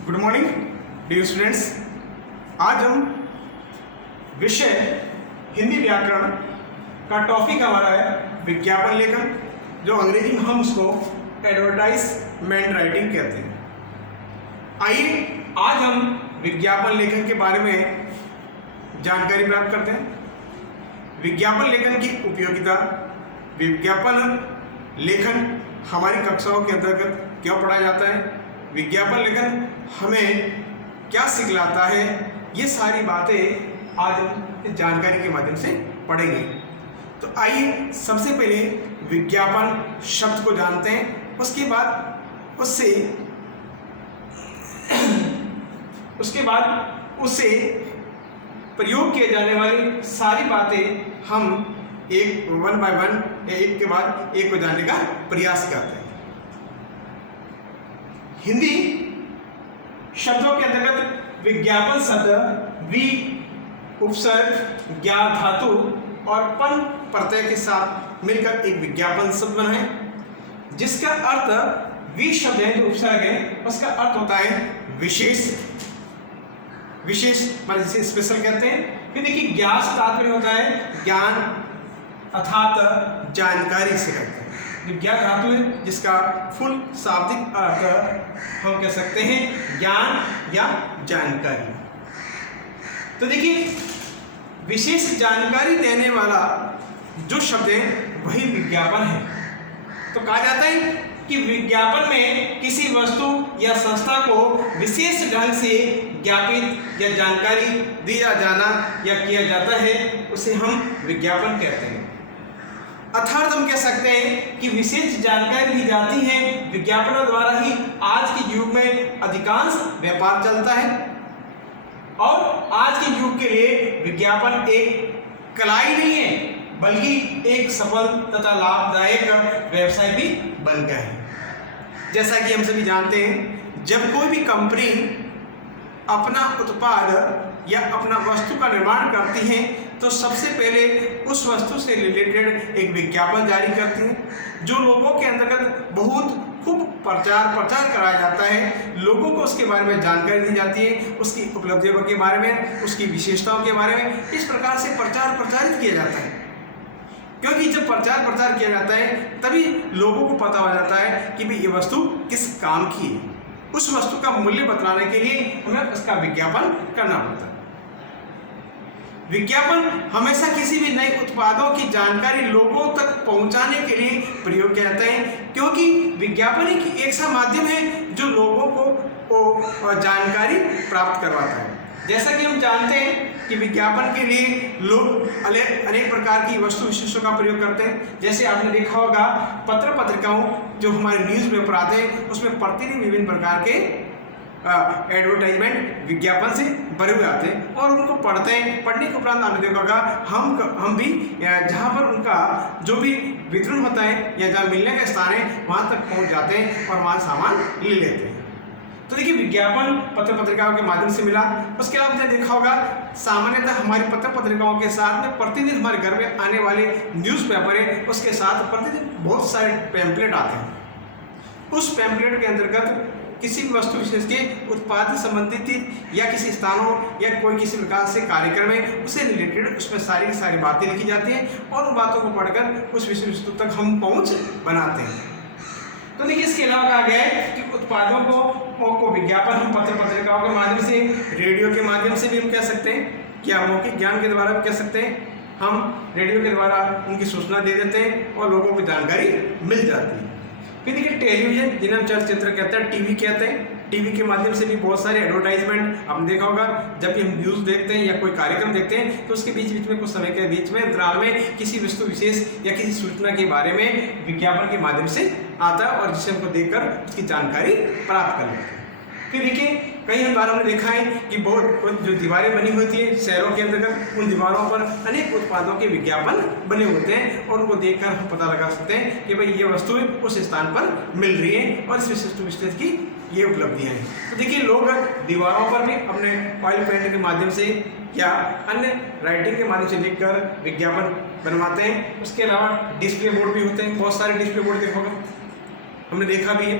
Good morning dear students. आज हम विषय हिंदी व्याकरण का टॉपिक हमारा है विज्ञापन लेखन, जो अंग्रेजी में हम उसको एडवर्टाइजमेंट राइटिंग कहते हैं। आइए आज हम विज्ञापन लेखन के बारे में जानकारी प्राप्त करते हैं। विज्ञापन लेखन की उपयोगिता, विज्ञापन लेखन हमारी कक्षाओं के अंतर्गत क्यों पढ़ा जाता है, विज्ञापन लेखन हमें क्या सिखलाता है, ये सारी बातें आज हम इस जानकारी के माध्यम से पढ़ेंगे। तो आइए सबसे पहले विज्ञापन शब्द को जानते हैं, उसके बाद उससे प्रयोग किए जाने वाली सारी बातें हम एक वन बाय वन या एक के बाद एक को जानने का प्रयास करते हैं। हिंदी शब्दों के अंतर्गत विज्ञापन शब्द वि उपसर्ग ज्ञा धातु और पन प्रत्यय के साथ मिलकर एक विज्ञापन शब्द बना है, जिसका अर्थ वि शब्द है जो उपसर्ग है, उसका अर्थ होता है विशेष मतलब जिसे स्पेशल कहते हैं। फिर देखिए ज्ञान से तात्पर्य होता है ज्ञान अर्थात जानकारी से करते हैं। विज्ञान धातु है जिसका फुल शाब्दिक अर्थ हम कह सकते हैं ज्ञान या जानकारी। तो देखिए विशेष जानकारी देने वाला जो शब्द है वही विज्ञापन है। तो कहा जाता है कि विज्ञापन में किसी वस्तु या संस्था को विशेष ढंग से ज्ञापित या जानकारी दिया जाना या किया जाता है, उसे हम विज्ञापन कहते हैं। अर्थात हम कह सकते हैं कि विशेष जानकारी दी जाती है विज्ञापनों द्वारा ही आज के युग में अधिकांश व्यापार चलता है, और आज के युग के लिए विज्ञापन एक कला ही नहीं है बल्कि एक सफल तथा लाभदायक व्यवसाय भी बन गया है। जैसा कि हम सभी जानते हैं, जब कोई भी कंपनी अपना उत्पाद या अपना वस्तु का निर्माण करती है तो सबसे पहले उस वस्तु से रिलेटेड एक विज्ञापन जारी करती है, जो लोगों के अंतर्गत बहुत खूब प्रचार कराया जाता है। लोगों को उसके बारे में जानकारी दी जाती है, उसकी उपलब्धियों के बारे में, उसकी विशेषताओं के बारे में। इस प्रकार से प्रचारित किया जाता है, क्योंकि जब प्रचार किया जाता है तभी लोगों को पता हो जाता है कि भाई ये वस्तु किस काम की है। उस वस्तु का मूल्य बतलाने के लिए हमें उसका विज्ञापन करना पड़ता है। विज्ञापन हमेशा किसी भी नए उत्पादों की जानकारी लोगों तक पहुंचाने के लिए प्रयोग किया जाता है, क्योंकि विज्ञापन एक ऐसा माध्यम है जो लोगों को जानकारी प्राप्त करवाता है। जैसा कि हम जानते हैं कि विज्ञापन के लिए लोग अनेक प्रकार की वस्तु विशेषों का प्रयोग करते हैं। जैसे आपने देखा होगा पत्रिकाओं जो हमारे न्यूज़ पेपर आते हैं उसमें प्रतिदिन विभिन्न प्रकार के एडवर्टाइजमेंट विज्ञापन से भरे हुए आते हैं, और उनको पढ़ते हैं। पढ़ने के उपरांत आपने देखा होगा हम भी जहाँ पर उनका जो भी वितरण होता है या जहाँ मिलने का स्थान है वहाँ तक पहुँच जाते हैं और वहाँ सामान ले लेते हैं। तो देखिए विज्ञापन पत्रिकाओं के माध्यम से मिला। उसके अलावा आपने देखा होगा सामान्यतः हमारी पत्रिकाओं के साथ में प्रतिदिन हमारे घर में आने वाले न्यूज़पेपर है, उसके साथ प्रतिदिन बहुत सारे पैम्पलेट आते हैं। उस पैम्पलेट के अंतर्गत किसी भी वस्तु विशेष के उत्पाद से संबंधित या किसी स्थानों या कोई किसी प्रकार से कार्यक्रम है उससे रिलेटेड उसमें सारी की सारी बातें लिखी जाती हैं, और उन बातों को पढ़कर उस विषय वस्तु तक हम पहुँच बनाते हैं। तो देखिए इसके अलावा कहा गया है कि उत्पादों को विज्ञापन हम पत्रिकाओं के माध्यम से, रेडियो के माध्यम से भी हम कह सकते हैं, क्या मौखिक ज्ञान के द्वारा भी कह सकते हैं। हम रेडियो के द्वारा उनकी सूचना दे देते हैं और लोगों को जानकारी मिल जाती है। फिर देखिए टेलीविजन, जिन्हें हम चलचित्र कहते हैं, टीवी कहते हैं, टीवी के माध्यम से भी बहुत सारे एडवर्टाइजमेंट आपने देखा होगा। जब भी हम न्यूज़ देखते हैं या कोई कार्यक्रम देखते हैं तो उसके बीच में कुछ समय के बीच में अंतराल में किसी वस्तु विशेष या किसी सूचना के बारे में विज्ञापन के माध्यम से आता है, और जिसे हमको देखकर उसकी जानकारी प्राप्त कर लेते हैं। फिर देखिए कई बार हमने देखा है कि बहुत जो दीवारें बनी होती हैं शहरों के अंतर्गत, उन दीवारों पर अनेक उत्पादों के विज्ञापन बने होते हैं, और उनको देखकर हम पता लगा सकते हैं कि भाई ये वस्तुएं उस स्थान पर मिल रही हैं और इस विशेष की ये उपलब्धियां हैं। तो देखिए लोग दीवारों पर भी अपने ऑयल पेंट के माध्यम से या अन्य राइटिंग के माध्यम से लिखकर विज्ञापन बनवाते हैं। उसके अलावा डिस्प्ले बोर्ड भी होते हैं, बहुत सारे डिस्प्ले बोर्ड देखोगे, हमने देखा भी है।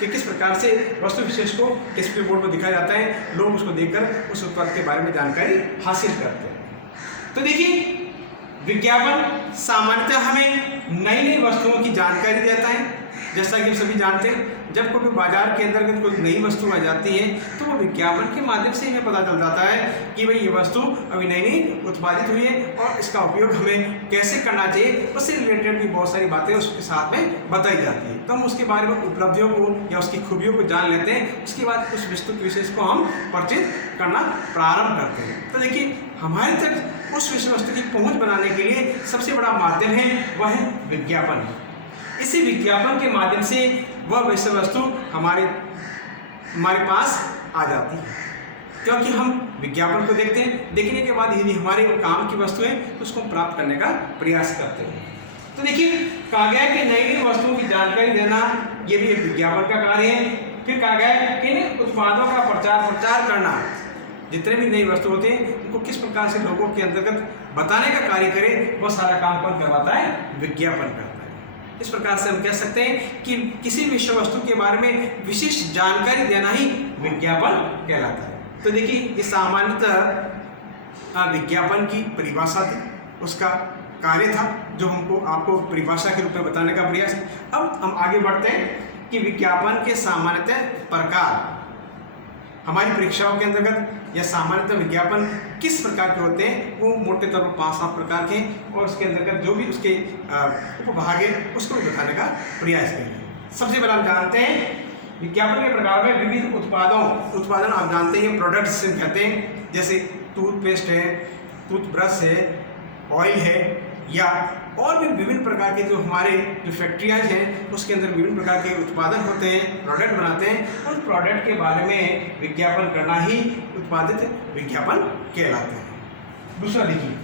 कि किस प्रकार से वस्तु विशेष को डिस्प्ले बोर्ड पर दिखाया जाता है, लोग उसको देखकर उस उत्पाद के बारे में जानकारी हासिल करते हैं। तो देखिए, विज्ञापन सामान्यतः हमें नई नई वस्तुओं की जानकारी देता है। जैसा कि हम सभी जानते हैं, जब कोई बाजार के अंतर्गत कोई नई वस्तु आ जाती है तो वो विज्ञापन के माध्यम से हमें पता चल जाता है कि भाई ये वस्तु अभी नई नई उत्पादित हुई है और इसका उपयोग हमें कैसे करना चाहिए, उससे रिलेटेड भी बहुत सारी बातें उसके साथ में बताई जाती है। तो हम उसके बारे में उपलब्धियों को या उसकी खूबियों को जान लेते हैं। उसके बाद उस वस्तु विशेष को हम परिचित करना प्रारंभ करते हैं। तो देखिए, हमारे तक उस विषय वस्तु की पहुँच बनाने के लिए सबसे बड़ा माध्यम है वह है विज्ञापन। इसी विज्ञापन के माध्यम से वह विषय वस्तु हमारे पास आ जाती है, क्योंकि हम विज्ञापन को देखते हैं, देखने के बाद यदि हमारे काम की वस्तु है तो उसको प्राप्त करने का प्रयास करते हैं। तो देखिए, कहा गया कि नई नई वस्तुओं की जानकारी देना ये भी एक विज्ञापन का कार्य है। फिर कहा गया कि उत्पादों का प्रचार करना, जितने भी नई वस्तु होते हैं उनको किस प्रकार से लोगों के अंतर्गत बताने का कार्य करें, वह सारा काम कौन करवाता है? विज्ञापन करता है। इस प्रकार से हम कह सकते हैं कि किसी विषय वस्तु के बारे में विशेष जानकारी देना ही विज्ञापन कहलाता है। तो देखिए, ये सामान्यतः विज्ञापन की परिभाषा थी, उसका कार्य था जो हमको आपको परिभाषा के रूप में बताने का प्रयास। अब हम आगे बढ़ते हैं कि विज्ञापन के सामान्यतः प्रकार हमारी परीक्षाओं के अंतर्गत या सामान्यतः विज्ञापन किस प्रकार के होते हैं, वो मोटे तौर पर 5-7 प्रकार के, और उसके अंतर्गत जो भी उसके उपभाग है उसको भी बताने का प्रयास करेंगे। सबसे पहले हम जानते हैं विज्ञापन के प्रकार में विविध उत्पादन आप जानते हैं, प्रोडक्ट्स कहते हैं, जैसे टूथपेस्ट है, टूथब्रश है, ऑयल है, या और भी विभिन्न प्रकार के जो हमारे जो फैक्ट्रियाँ हैं उसके अंदर विभिन्न प्रकार के उत्पादन होते हैं, प्रोडक्ट बनाते हैं। उन प्रोडक्ट के बारे में विज्ञापन करना ही उत्पादित विज्ञापन कहलाता है। दूसरा देखिए,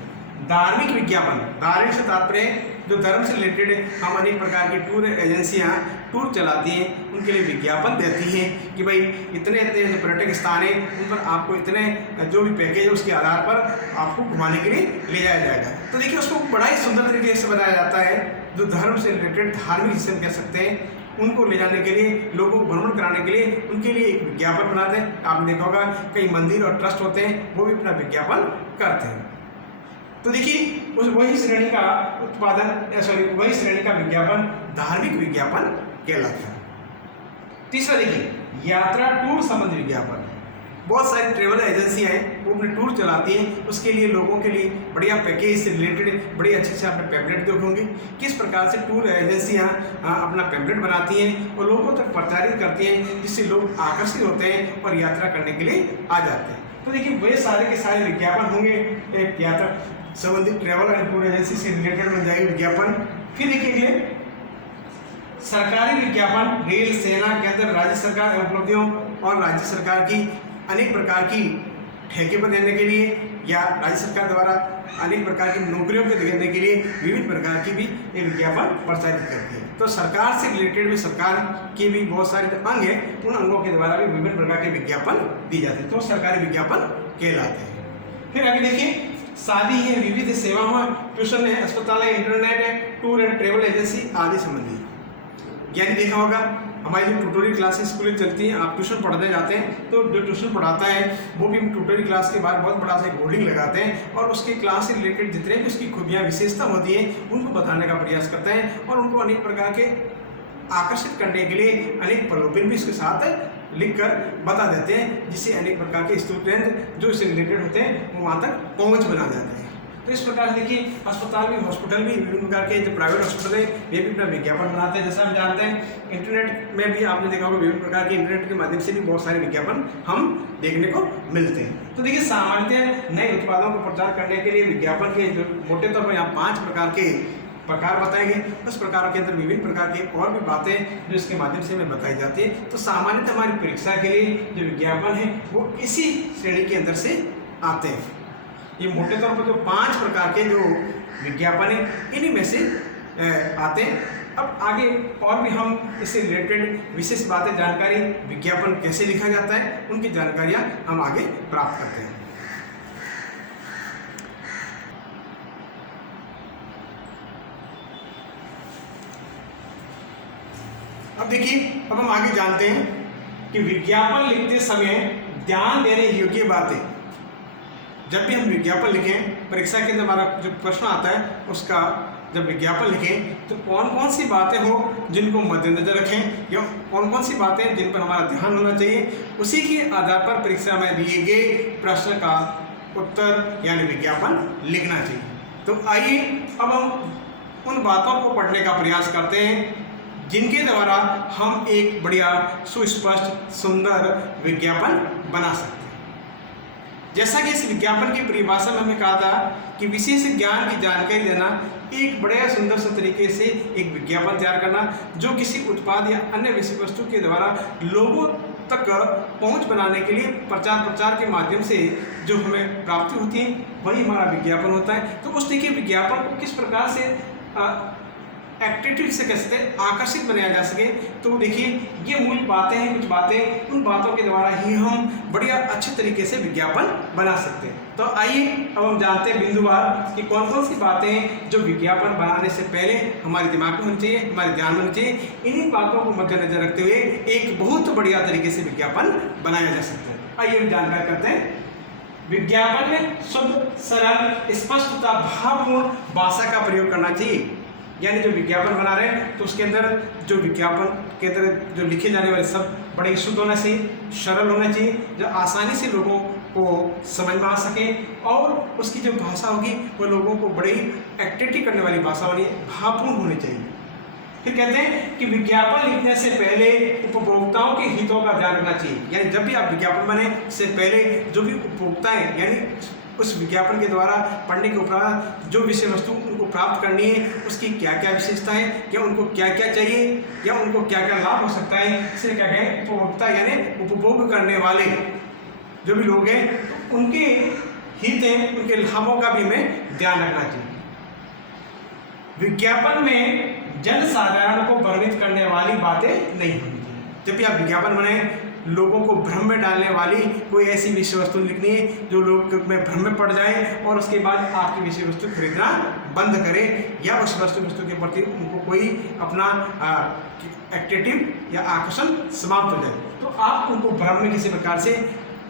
धार्मिक विज्ञापन। धार्मिक से तात्पर्य जो धर्म से रिलेटेड हम अनेक प्रकार की टूर एजेंसियाँ टूर चलाती हैं, उनके लिए विज्ञापन देती हैं कि भाई इतने इतने जो पर्यटक स्थान है उन पर आपको इतने जो भी पैकेज है उसके आधार पर आपको घुमाने के लिए ले जाया जाएगा। तो देखिए, उसको बड़ा ही सुंदर तरीके से बताया जाता है। जो धर्म से रिलेटेड धार्मिक जिसे हम कह सकते हैं, उनको ले जाने के लिए, लोगों को भ्रमण कराने के लिए उनके लिए एक विज्ञापन बनाते हैं। आपने देखा होगा कई मंदिर और ट्रस्ट होते हैं, वो भी अपना विज्ञापन करते हैं। तो देखिए, वही श्रेणी का वही श्रेणी का विज्ञापन धार्मिक विज्ञापन कहलाता है। तीसरा देखिए, यात्रा टूर संबंधी विज्ञापन। बहुत सारी ट्रेवल एजेंसियां हैं, वो अपने टूर चलाती हैं, उसके लिए लोगों के लिए बढ़िया पैकेज से रिलेटेड बड़े अच्छे से आपने पैम्पलेट देखे होंगे किस प्रकार से टूर एजेंसियां अपना पैम्पलेट बनाती हैं और लोगों तक प्रचारित करती हैं, जिससे लोग आकर्षित होते हैं और यात्रा करने के लिए आ जाते हैं। तो देखिए, वे सारे के सारे विज्ञापन होंगे एक यात्रा संबंधित ट्रेवल एंड टूर एजेंसी से रिलेटेड बन जाएगी विज्ञापन। फिर देखिए, सरकारी विज्ञापन, रेल, सेना, केंद्र, राज्य सरकार उपलब्धियों और राज्य सरकार की अनेक प्रकार की ठेके पर देने के लिए या राज्य सरकार द्वारा अनेक प्रकार की नौकरियों के देने के लिए विभिन्न प्रकार की भी एक विज्ञापन प्रचारित करती है। तो सरकार से रिलेटेड भी सरकार की भी बहुत सारे जो अंग हैं, उन अंगों के द्वारा भी विभिन्न प्रकार के विज्ञापन दी जाती है, तो सरकारी विज्ञापन कहलाते हैं। फिर आगे देखिए, शादी है, विविध सेवाएं, ट्यूशन है, अस्पताल है, इंटरनेट है, टूर एंड ट्रेवल एजेंसी आदि संबंधी। यानी देखा होगा हमारी जो ट्यूटोरियल क्लासेस स्कूलें चलती हैं, आप ट्यूशन पढ़ने जाते हैं तो जो ट्यूशन पढ़ाता है वो भी ट्यूटोरियल क्लास के बाद बहुत बड़ा सा एक होर्डिंग लगाते हैं और उसके क्लास से रिलेटेड जितने भी उसकी खूबियाँ विशेषता होती हैं उनको बताने का प्रयास करते हैं और उनको अनेक प्रकार के आकर्षित करने के लिए अनेक प्रलोभन भी इसके साथ लिखकर बता देते हैं, जिससे अनेक प्रकार के स्टूडेंट जो इससे रिलेटेड होते हैं वो वहाँ तक पहुँच बना जाते हैं। तो इस प्रकार से देखिए, अस्पताल भी, हॉस्पिटल भी, विभिन्न प्रकार के जो प्राइवेट हॉस्पिटल है वे भी अपना विज्ञापन बनाते हैं। जैसा हम जानते हैं इंटरनेट में भी आपने देखा होगा विभिन्न प्रकार के इंटरनेट के माध्यम से भी बहुत सारे विज्ञापन हम देखने को मिलते हैं। तो देखिए, सामान्यतः नए उत्पादों को प्रचार करने के लिए विज्ञापन के जो मोटे तौर पर यहाँ 5 प्रकार बताए गए, उस प्रकार के अंदर विभिन्न प्रकार के और भी बातें जो इसके माध्यम से हमें बताई जाती है। तो सामान्यतः हमारी परीक्षा के लिए जो विज्ञापन है वो इसी श्रेणी के अंदर से आते हैं। ये मोटे तौर पर जो 5 प्रकार के जो विज्ञापन है इन्हीं में से आते हैं। अब आगे और भी हम इससे रिलेटेड विशेष बातें, जानकारी, विज्ञापन कैसे लिखा जाता है, उनकी जानकारियाँ हम आगे प्राप्त करते हैं। अब देखिए, अब हम आगे जानते हैं कि विज्ञापन लिखते समय ध्यान देने योग्य बातें। जब भी हम विज्ञापन लिखें, परीक्षा के अंदर हमारा जो प्रश्न आता है उसका जब विज्ञापन लिखें तो कौन कौन सी बातें हो जिनको मद्देनजर रखें, या कौन कौन सी बातें जिन पर हमारा ध्यान होना चाहिए, उसी के आधार पर परीक्षा में दिए गए प्रश्न का उत्तर यानी विज्ञापन लिखना चाहिए। तो आइए अब हम उन बातों को पढ़ने का प्रयास करते हैं जिनके द्वारा हम एक बढ़िया सुस्पष्ट सुंदर विज्ञापन बना सकते हैं। जैसा कि इस विज्ञापन की परिभाषा में हमने कहा था कि विशेष ज्ञान की जानकारी देना, एक बड़े सुंदर से तरीके से एक विज्ञापन तैयार करना जो किसी उत्पाद या अन्य विषय वस्तु के द्वारा लोगों तक पहुंच बनाने के लिए प्रचार के माध्यम से जो हमें प्राप्ति होती है वही हमारा विज्ञापन होता है। तो उस देखिए विज्ञापन को किस प्रकार से एक्टिविटी से कैसे आकर्षित बनाया जा सके, तो देखिए ये मूल बातें हैं, कुछ बातें, उन बातों के द्वारा ही हम बढ़िया अच्छे तरीके से विज्ञापन बना सकते हैं। तो आइए अब हम जानते हैं बिंदुवार कि कौन कौन सी बातें जो विज्ञापन बनाने से पहले हमारे दिमाग में होनी चाहिए, हमारे ध्यान में होनी चाहिए। इन्हीं बातों को मद्देनजर रखते हुए एक बहुत बढ़िया तरीके से विज्ञापन बनाया जा सकता है। आइए हम जानकारी करते हैं। विज्ञापन में शुद्ध, सरल, स्पष्ट तथा भावपूर्ण भाषा का प्रयोग करना चाहिए। यानी जो विज्ञापन बना रहे हैं तो उसके अंदर जो विज्ञापन के अंदर जो लिखे जाने वाले सब बड़े शुद्ध होना चाहिए, सरल होना चाहिए, जो आसानी से लोगों को समझ में आ सके, और उसकी जो भाषा होगी वो लोगों को बड़ी एक्टिविटी करने वाली भाषा वाली भावपूर्ण होनी चाहिए। फिर कहते हैं कि विज्ञापन लिखने से पहले उपभोक्ताओं के हितों का ध्यान रखना चाहिए। यानी जब भी आप विज्ञापन बने उससे पहले जो भी उपभोक्ता है, यानी उस विज्ञापन के द्वारा पढ़ने के उपरांत जो विषय वस्तु उनको प्राप्त करनी है उसकी क्या क्या विशेषता है, क्या उनको क्या क्या चाहिए, या उनको क्या क्या लाभ हो सकता है, इसलिए क्या कहें उपभोक्ता यानी उपभोग करने वाले जो भी लोग हैं तो उनके हित हैं, उनके लाभों का भी हमें ध्यान रखना चाहिए। विज्ञापन में जन साधारण को भ्रमित करने वाली बातें नहीं होनी चाहिए। जब भी आप विज्ञापन बनाएं लोगों को भ्रम में डालने वाली कोई ऐसी विषय वस्तु लिखनी है जो लोग में भ्रम में पड़ जाए और उसके बाद आपकी विषय वस्तु खरीदना बंद करे, या उस वस्तु के प्रति उनको कोई अपना एक्टिविटी या आकर्षण समाप्त हो जाए। तो आप उनको भ्रम में किसी प्रकार से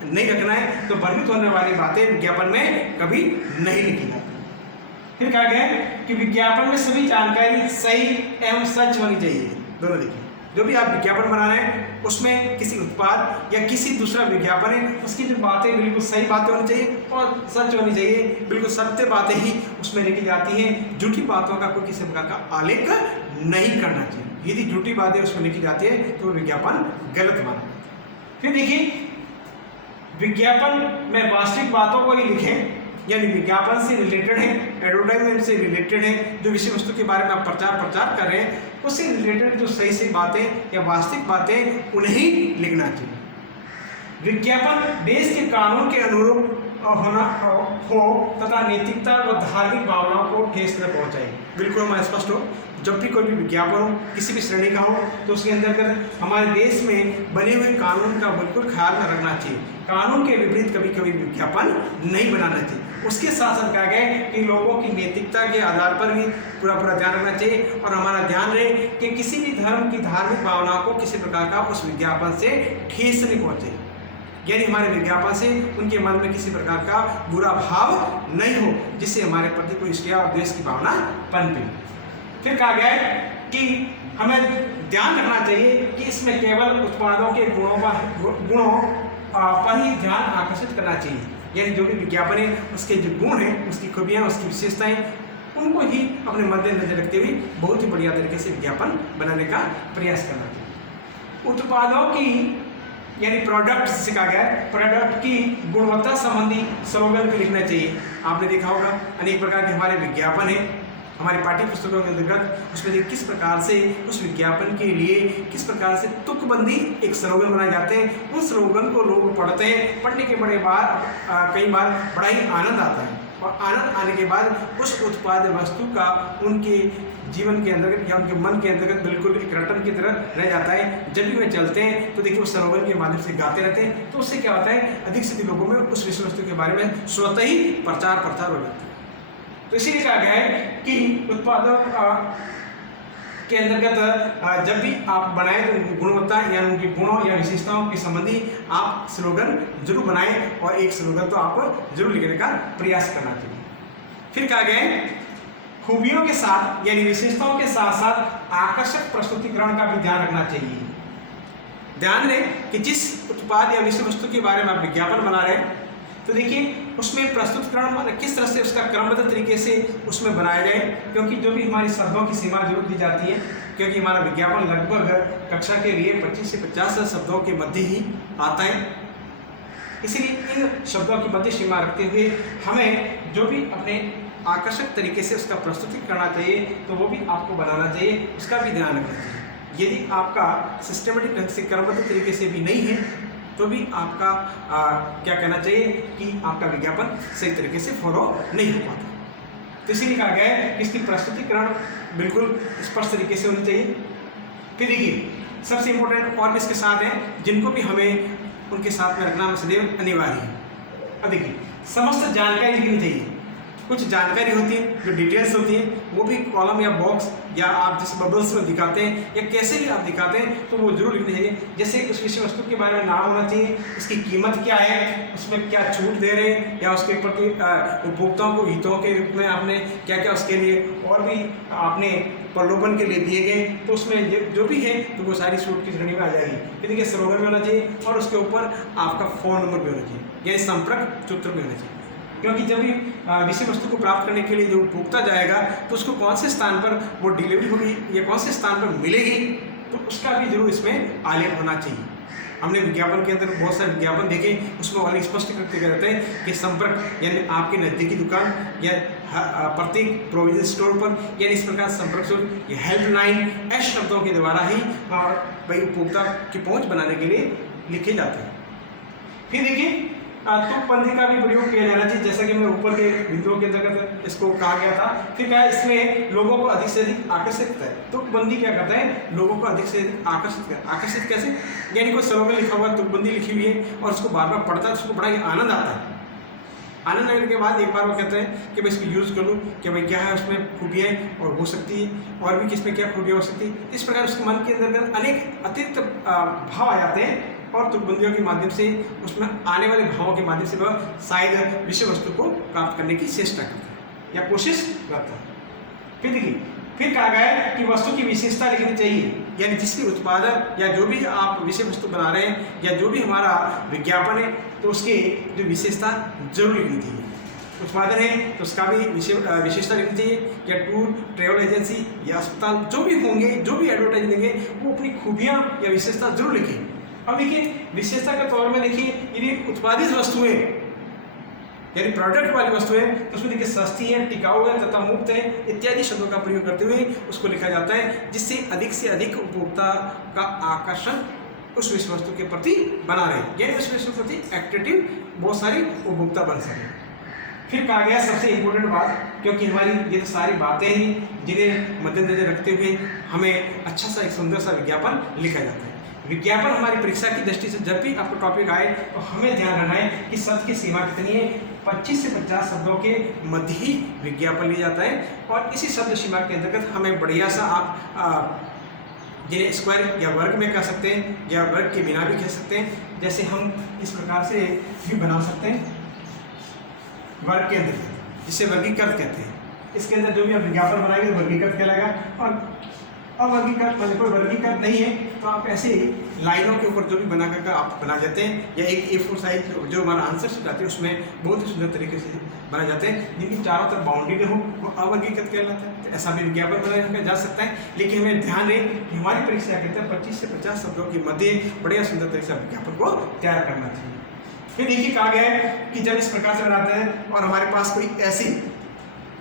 नहीं रखना है। तो भ्रमित होने वाली बातें विज्ञापन में कभी नहीं लिखी जाती। फिर कहा गया कि विज्ञापन में सभी जानकारी सही एवं सच होनी चाहिए। दोनों देखिए, जो भी आप विज्ञापन बना रहे हैं उसमें किसी उत्पाद या किसी दूसरा विज्ञापन है उसकी जो बातें बिल्कुल सही बातें होनी चाहिए और सच होनी चाहिए, बिल्कुल सत्य बातें ही उसमें लिखी जाती हैं। झूठी बातों का कोई किसी प्रकार का आलेख नहीं करना चाहिए। यदि झूठी बातें उसमें लिखी जाती है तो विज्ञापन गलत माना। फिर देखिए विज्ञापन में वास्तविक बातों को ही लिखें, यानी विज्ञापन से रिलेटेड है, एडवर्टाइजमेंट से रिलेटेड है, जो विषय वस्तु के बारे में आप प्रचार कर रहे हैं उससे रिलेटेड जो सही सही बातें या वास्तविक बातें उन्हें ही लिखना चाहिए। विज्ञापन देश के कानून के अनुरूप होना हो तथा नैतिकता व धार्मिक भावनाओं को ठेस न पहुंचाए। बिल्कुल हमारा स्पष्ट हो, जब भी कोई भी विज्ञापन हो किसी भी श्रेणी का हो तो उसके अंतर्गत हमारे देश में बने हुए कानून का बिल्कुल ख्याल न रखना चाहिए। कानून के विपरीत कभी कभी विज्ञापन नहीं बनाना चाहिए। उसके साथ साथ कहा गया कि लोगों की नैतिकता के आधार पर भी पूरा ध्यान रखना चाहिए, और हमारा ध्यान रहे कि किसी भी धर्म की धार्मिक भावनाओं को किसी प्रकार का उस विज्ञापन से ठेस नहीं पहुंचे, यानी हमारे विज्ञापन से उनके मन में किसी प्रकार का बुरा भाव नहीं हो जिससे हमारे प्रति कोई ईर्ष्या और द्वेष की भावना पनपे। फिर कहा गया है कि हमें ध्यान रखना चाहिए कि इसमें केवल उत्पादों के गुणों पर ही ध्यान आकर्षित करना चाहिए, यानी जो भी विज्ञापन है उसके जो गुण हैं, उसकी खूबियाँ, उसकी विशेषताएं, उनको ही अपने मद्देनजर रखते हुए बहुत ही बढ़िया तरीके से विज्ञापन बनाने का प्रयास करना चाहिए। उत्पादों की यानी प्रोडक्ट से कहा गया है, प्रोडक्ट की गुणवत्ता संबंधी स्लोगन भी लिखना चाहिए। आपने देखा होगा अनेक प्रकार के हमारे विज्ञापन है हमारे पाठ्य पुस्तकों के अंतर्गत, उसमें किस प्रकार से उस विज्ञापन के लिए किस प्रकार से तुकबंदी एक स्लोगन बनाए जाते हैं। उन स्लोगन को लोग पढ़ते हैं, पढ़ने के कई बार बड़ा ही आनंद आता है, और आनंद आने के बाद उस उत्पाद वस्तु का उनके जीवन के अंतर्गत या उनके मन के अंतर्गत बिल्कुल एक रटन की तरह रह जाता है। जब भी वे चलते हैं तो देखिए उस स्लोगन के माध्यम से गाते रहते हैं, तो उससे क्या होता है अधिक से अधिक लोगों में उस विषय वस्तु के बारे में स्वतः ही प्रचार प्रसार हो जाता है। तो इसीलिए कहा गया है कि उत्पादों के अंतर्गत जब भी आप बनाएं तो उनकी गुणवत्ता या उनकी गुणों या विशेषताओं के संबंधी आप स्लोगन जरूर बनाएं और एक स्लोगन तो आप जरूर लिखने का प्रयास करना चाहिए। फिर कहा गया है खूबियों के साथ यानी विशेषताओं के साथ साथ आकर्षक प्रस्तुतिकरण का भी ध्यान रखना चाहिए। ध्यान दें कि जिस उत्पाद या विषय वस्तु के बारे में आप विज्ञापन बना रहे हैं तो देखिए उसमें प्रस्तुतिकरण किस तरह से उसका क्रमबद्ध तरीके से उसमें बनाया जाए, क्योंकि जो भी हमारी शब्दों की सीमा जरूर दी जाती है, क्योंकि हमारा विज्ञापन लगभग कक्षा के लिए 25 से 50 शब्दों के मध्य ही आता है। इसीलिए इन शब्दों की मध्य सीमा रखते हुए हमें जो भी अपने आकर्षक तरीके से उसका प्रस्तुति करना चाहिए तो वो भी आपको बनाना चाहिए, उसका भी ध्यान रखना चाहिए। यदि आपका सिस्टमेटिक ढंग से क्रमबद्ध तरीके से भी नहीं है तो भी आपका क्या कहना चाहिए कि आपका विज्ञापन सही तरीके से फॉलो नहीं हो पाता। तो इसीलिए कहा गया है कि इसकी प्रस्तुतिकरण बिल्कुल स्पष्ट तरीके से होनी चाहिए। फिर देखिए सबसे इम्पोर्टेंट और भी इसके साथ हैं जिनको भी हमें उनके साथ में रखना सदैव अनिवार्य है। अब देखिए समस्त जानकारी लिखनी चाहिए। कुछ जानकारी होती है जो डिटेल्स होती है वो भी कॉलम या बॉक्स या आप जैसे बबल्स में दिखाते हैं या कैसे भी आप दिखाते हैं तो वो जरूर लिखनी चाहिए। जैसे उस विषय वस्तु के बारे में नाम होना चाहिए, उसकी कीमत क्या है, उसमें क्या छूट दे रहे हैं या उसके प्रति उपभोक्ताओं को हितों के रूप में आपने क्या क्या उसके लिए और भी आपने प्रलोभन के लिए दिए गए, तो उसमें जो भी है तो वो सारी छूट की श्रेणी में आ जाएगी। फिर देखिए स्लोगन भी होना चाहिए और उसके ऊपर आपका फ़ोन नंबर भी होना चाहिए या संपर्क सूत्र भी होना चाहिए, क्योंकि जब भी विषय वस्तु को प्राप्त करने के लिए जो उपभोक्ता जाएगा तो उसको कौन से स्थान पर वो डिलीवरी होगी या कौन से स्थान पर मिलेगी तो उसका भी जरूर इसमें आलेख होना चाहिए। हमने विज्ञापन के अंदर बहुत सारे विज्ञापन देखे, उसमें वाले स्पष्ट करते रहते हैं कि संपर्क यानी आपकी नज़दीकी दुकान या प्रत्येक प्रोविजन स्टोर पर यानी इस प्रकार संपर्क सूत्र या हेल्पलाइन ऐसे शब्दों के द्वारा ही भाई उपभोक्ता की पहुँच बनाने के लिए लिखे जाते हैं। फिर देखिए तुकबंदी का भी प्रयोग किया जाना चाहिए, जैसा कि मैं ऊपर के बिंदुओं के अंतर्गत इसको कहा गया था। फिर क्या है इसमें लोगों को अधिक से अधिक आकर्षित करता है। तुकबंदी क्या करता है लोगों को अधिक से अधिक आकर्षित कैसे, यानी कोई स्लोगन लिखा हुआ तुकबंदी लिखी हुई है और उसको बार बार पढ़ता है, उसको बड़ा ही आनंद आता है। आनंद आने के बाद एक बार वो कहते हैं कि मैं इसको यूज़ कर लूँ कि भाई क्या है उसमें खूबियाँ और हो सकती है और भी किसमें क्या खूबियाँ हो सकती है। इस प्रकार उसके मन के अंदर अनेक अतिरिक्त भाव आ जाते हैं और तुकबंदियों के माध्यम से उसमें आने वाले भावों के माध्यम से वह शायद विषय वस्तु को प्राप्त करने की चेष्टा करता है या कोशिश करता है। फिर देखिए फिर कहा गया है कि वस्तु की विशेषता लिखनी चाहिए, यानी जिसकी उत्पादन या जो भी आप विषय वस्तु बना रहे हैं या जो भी हमारा विज्ञापन है तो उसकी जो विशेषता जरूर लिखनी चाहिए। उत्पादन है तो उसका भी विशेषता लिखनी चाहिए, या टूर ट्रेवल एजेंसी या अस्पताल जो भी होंगे जो भी एडवर्टाइज देंगे वो अपनी खूबियाँ या विशेषता जरूर लिखें। अब देखिए विशेषता के तौर में देखिए यदि उत्पादित वस्तुएं यानी प्रोडक्ट वाली वस्तुएं तो उसमें देखिए सस्ती है, टिकाऊ है तथा मुफ्त है इत्यादि शब्दों का प्रयोग करते हुए उसको लिखा जाता है, जिससे अधिक उपभोक्ता का आकर्षण उस विषय वस्तु के प्रति बना रहे, यानी उस विषय के प्रति एट्रैक्टिव बहुत सारी उपभोक्ता बन सके। फिर कहा गया सबसे इम्पोर्टेंट बात, क्योंकि हमारी ये तो सारी बातें हैं जिन्हें मद्देनजर रखते हुए हमें अच्छा सा एक सुंदर सा विज्ञापन लिखा जाता है। विज्ञापन हमारी परीक्षा की दृष्टि से जब भी आपको टॉपिक आए तो हमें ध्यान रखना है कि शब्द की सीमा कितनी है, 25 से 50 शब्दों के मध्य ही विज्ञापन लिया जाता है। और इसी शब्द सीमा के अंतर्गत हमें बढ़िया सा आप जिन्हें स्क्वायर या वर्ग में कह सकते हैं या वर्ग के बिना भी कह सकते हैं, जैसे हम इस प्रकार से भी बना सकते हैं वर्ग के अंदर, जिसे वर्गीकृत कहते हैं। इसके अंदर जो भी आप विज्ञापन बनाएंगे तो वर्गीकृत कहलाएगा, और अवर्गीकृत कोई वर्गीकृत नहीं है तो आप ऐसे लाइनों के ऊपर जो भी बना कर आप बना जाते हैं, या एक A4 साइज जो हमारा आंसर शीट आती है उसमें बहुत ही सुंदर तरीके से बना जाते हैं, जिनकी चारों तरफ बाउंड्री न हो वो अवर्गीकृत कहलाता है। तो ऐसा भी विज्ञापन बनाया जा सकता है, लेकिन हमें ध्यान रहे कि हमारी परीक्षा के अंदर 25 से 50 शब्दों के मध्य बढ़िया सुंदर तरीके से विज्ञापन को तैयार करना चाहिए। फिर देखिए कहा गया है कि जब इस प्रकार से बनाते हैं और हमारे पास कोई ऐसी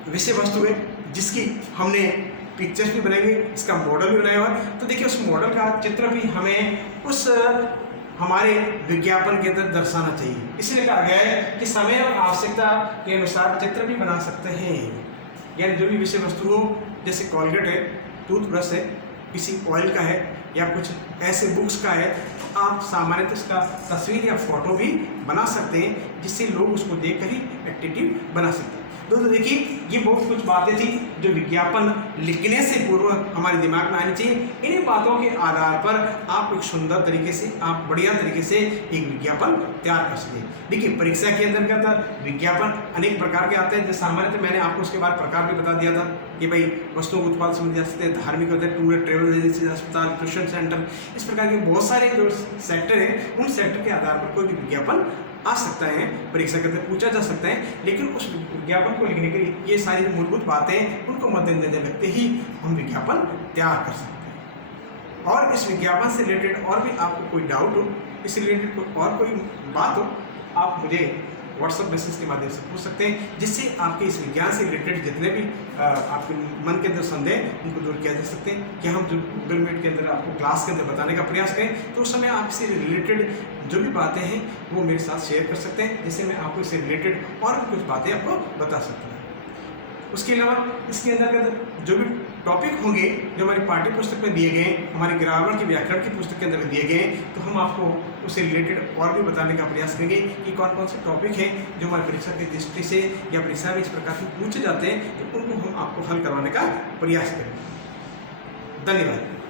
विषय वस्तु है जिसकी हमने पिक्चर्स भी बनाएंगे, इसका मॉडल भी बनाया हुआ है, तो देखिए उस मॉडल का चित्र भी हमें उस हमारे विज्ञापन के अंदर दर्शाना चाहिए। इसलिए कहा गया है कि समय और आवश्यकता के अनुसार चित्र भी बना सकते हैं, यानी जो भी विषय वस्तु हो, जैसे कॉलगेट है, टूथब्रश है, किसी ऑयल का है या कुछ ऐसे बुक्स का है, तो आप सामान्यतः इसका तस्वीर या फोटो भी बना सकते हैं, जिससे लोग उसको देखकर ही एट्रैक्टिव बना सकते हैं। दोस्तों देखिए, ये बहुत कुछ बातें थी जो विज्ञापन लिखने से पूर्व हमारे दिमाग में आनी चाहिए। इन्हीं बातों के आधार पर आप एक सुंदर तरीके से, आप बढ़िया तरीके से एक विज्ञापन तैयार कर सकें। देखिए, परीक्षा के अंतर्गत विज्ञापन अनेक प्रकार के आते हैं। जैसे सामान्य मैंने आपको उसके बाद प्रकार भी बता दिया था कि भाई वस्तुओं के उत्पाद संबंधी जा सकते हैं, धार्मिक होते हैं, टूर ट्रेवल एजेंसी, अस्पताल, ट्यूशन सेंटर, इस प्रकार के बहुत सारे जो सेक्टर हैं, उन सेक्टर के आधार पर कोई भी विज्ञापन आ सकता है, परीक्षा के अंदर पूछा जा सकता है। लेकिन उस विज्ञापन को लिखने के लिए ये सारी मूलभूत बातें उनको मद्देनजर रखते ही हम विज्ञापन तैयार कर सकते हैं। और इस विज्ञापन से रिलेटेड और भी आपको कोई डाउट हो, इससे रिलेटेड और कोई बात हो, आप मुझे व्हाट्सएप मैसेज के माध्यम से पूछ सकते हैं, जिससे आपके इस विज्ञान से रिलेटेड जितने भी आपके मन के अंदर संदेह उनको दूर किया जा सकते हैं। कि हम जो गूगल मीट के अंदर आपको क्लास के अंदर बताने का प्रयास करें, तो उस समय आपसे रिलेटेड जो भी बातें हैं वो मेरे साथ शेयर कर सकते हैं, जिससे मैं आपको इससे रिलेटेड और भी कुछ बातें आपको बता सकता हूँ। उसके अलावा इसके अंदर जो भी टॉपिक होंगे जो हमारी पाठ्य पुस्तक में दिए गए, हमारी ग्रामर की व्याकरण की पुस्तक के अंदर दिए गए, तो हम आपको उससे रिलेटेड और भी बताने का प्रयास करेंगे कि कौन कौन से टॉपिक हैं जो हमारी परीक्षा की दृष्टि से या परीक्षा में इस प्रकार से पूछे जाते हैं, तो उनको हम आपको हल करवाने का प्रयास करेंगे। धन्यवाद।